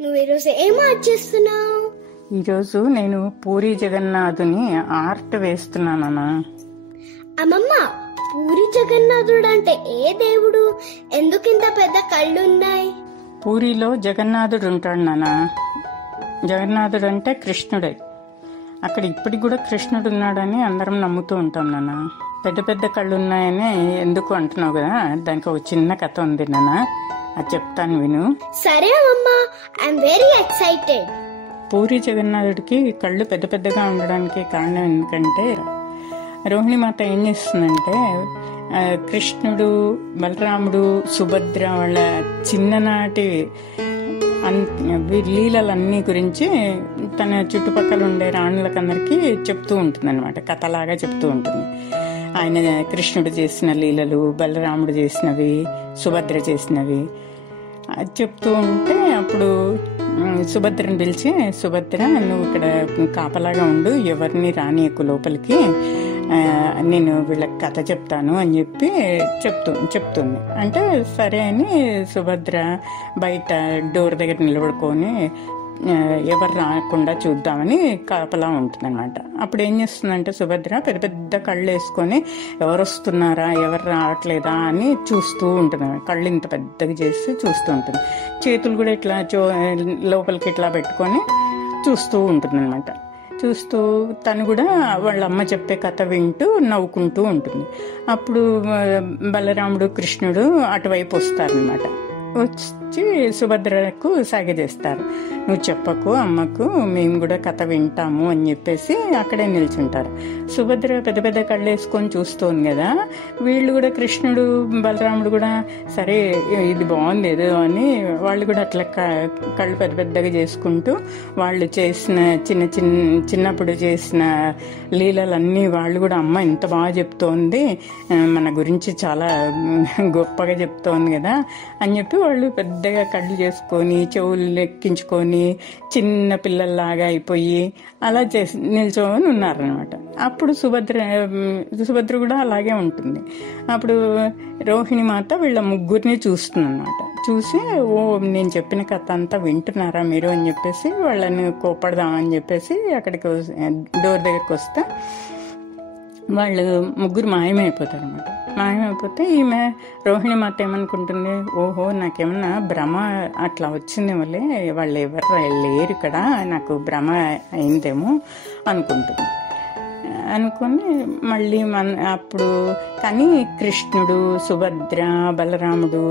నువ్వు ఈరోజు ఏం ఆర్ట్ చేస్తున్నావు? ఈరోజు నేను పూరి జగన్నాథుని ఆర్ట్ వేస్తున్నానన్నా. అమ్మమ్మ, పూరి జగన్నాథుడు అంటే ఏ దేవుడు? ఎందుకింత పెద్ద కళ్ళున్నాయి? పూరిలో జగన్నాథుడు ఉంటాడు నాన్న. జగన్నాథుడు అంటే కృష్ణుడే. అక్కడ ఇప్పటికి కూడా కృష్ణుడు ఉన్నాడని అందరం నమ్ముతూ ఉంటాం నాన్న. పెద్ద పెద్ద కళ్ళు ఉన్నాయని ఎందుకు అంటున్నావు కదా, దానికి ఒక చిన్న కథ ఉంది నాన్న, అది చెప్తాను విను. సరే అమ్మమ్మ, ఐఎమ్ వెరీ ఎక్సైటెడ్. పూరి జగన్నాథుడికి కళ్ళు పెద్ద పెద్దగా ఉండడానికి కారణం ఎందుకంటే, రోహిణి మాత ఏం చేస్తుందంటే కృష్ణుడు, బలరాముడు, సుభద్ర వాళ్ళ చిన్ననాటి లీలలన్నీ గురించి తన చుట్టుపక్కల ఉండే రాణులకందరికీ చెప్తూ ఉంటుంది అనమాట. కథలాగా చెప్తూ ఉంటుంది. ఆయన కృష్ణుడు చేసిన లీలలు, బలరాముడు చేసినవి, సుభద్ర చేసినవి చెప్తూ ఉంటే అప్పుడు సుభద్రని పిలిచి, సుభద్ర నువ్వు ఇక్కడ కాపలాగా ఉండు, ఎవరిని రానియకు లోపలికి, నేను వీళ్ళకి కథ చెప్తాను అని చెప్పి చెప్తుంది. అంటే సరే అని సుభద్ర బయట డోర్ దగ్గర నిలబడుకొని ఎవరు రాకుండా చూద్దామని కాపలా ఉంటుంది అనమాట. అప్పుడు ఏం చేస్తుందంటే సుభద్ర పెద్ద పెద్ద కళ్ళు వేసుకొని ఎవరు వస్తున్నారా, ఎవరు రావట్లేదా అని చూస్తూ ఉంటుంది. కళ్ళు ఇంత పెద్దగా చేసి చూస్తూ ఉంటుంది. చేతులు కూడా ఇట్లా లోపలికి ఇట్లా పెట్టుకొని చూస్తూ ఉంటుంది అనమాట. చూస్తూ తను కూడా వాళ్ళ అమ్మ చెప్పే కథ వింటూ నవ్వుకుంటూ ఉంటుంది. అప్పుడు బలరాముడు, కృష్ణుడు అటువైపు వస్తారనమాట. వచ్చి సుభద్రకు సాగ చేస్తారు, నువ్వు చెప్పకు అమ్మకు, మేము కూడా కథ వింటాము అని చెప్పేసి అక్కడే నిల్చుంటారు. సుభద్ర పెద్ద పెద్ద కళ్ళు వేసుకొని చూస్తోంది కదా, వీళ్ళు కూడా కృష్ణుడు, బలరాముడు కూడా సరే ఇది బాగుంది ఏదో అని వాళ్ళు కూడా అట్లా కళ్ళు పెద్ద పెద్దగా చేసుకుంటూ వాళ్ళు చేసిన చిన్నప్పుడు చేసిన లీలలన్నీ వాళ్ళు కూడా అమ్మ ఎంత బాగా చెప్తోంది, మన గురించి చాలా గొప్పగా చెప్తోంది కదా అని చెప్పి వాళ్ళు పెద్దగా కళ్ళు చేసుకొని చెవులు ఎక్కించుకొని చిన్న పిల్లల్లాగా అయిపోయి అలా నిల్చొని ఉన్నారనమాట. అప్పుడు సుభద్ర కూడా అలాగే ఉంటుంది. అప్పుడు రోహిణి మాత వీళ్ళ ముగ్గురిని చూస్తుంది అనమాట. చూసి ఓ నేను చెప్పిన కథ అంతా వింటున్నారా మీరు అని చెప్పేసి వాళ్ళని కోపడదామని చెప్పేసి అక్కడికి డోర్ దగ్గరికి వస్తే వాళ్ళు ముగ్గురు మాయమైపోతారు అనమాట. మాయమైపోతే ఈమె రోహిణి మాత ఏమనుకుంటుంది, ఓహో నాకేమన్నా భ్రమ అట్లా వచ్చింది వల్లే, వాళ్ళు ఎవరు లేరు ఇక్కడ, నాకు భ్రమ అయిందేమో అనుకుంటుంది. అనుకొని మళ్ళీ అప్పుడు కానీ కృష్ణుడు, సుభద్ర, బలరాముడు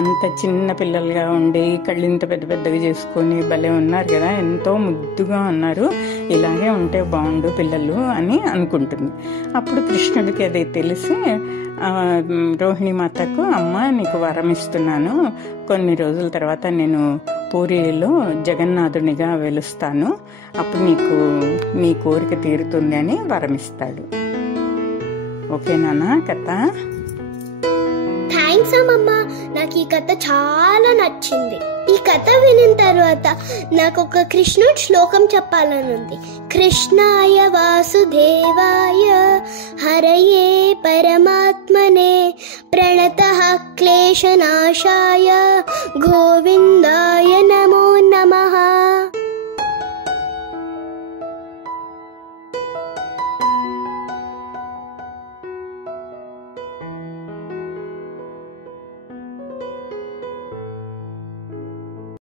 అంత చిన్న పిల్లలుగా ఉండి కళ్ళు ఇంత పెద్ద పెద్దగా చేసుకొని భలే ఉన్నారు కదా, ఎంతో ముద్దుగా ఉన్నారు, ఇలాగే ఉంటే బాగుండు పిల్లలు అని అనుకుంటుంది. అప్పుడు కృష్ణుడికి అది తెలిసి రోహిణి మాతకు, అమ్మ నీకు వరం ఇస్తున్నాను, కొన్ని రోజుల తర్వాత నేను పూరిలో జగన్నాథునిగా వెలుస్తాను, అప్పుడు నీ కోరిక తీరుతుంది అని వరమిస్తాడు. ఓకేనా కథ? థ్యాంక్స్ అమ్మమ్మ, నాకు ఈ కథ చాలా నచ్చింది. ఈ కథ వినిన తర్వాత నాకు ఒక కృష్ణుడి శ్లోకం చెప్పాలని ఉంది. కృష్ణాయ వాసుదేవాయ హరయే పరమాత్మనే ప్రణతః క్లేశనాశాయ గోవిందాయ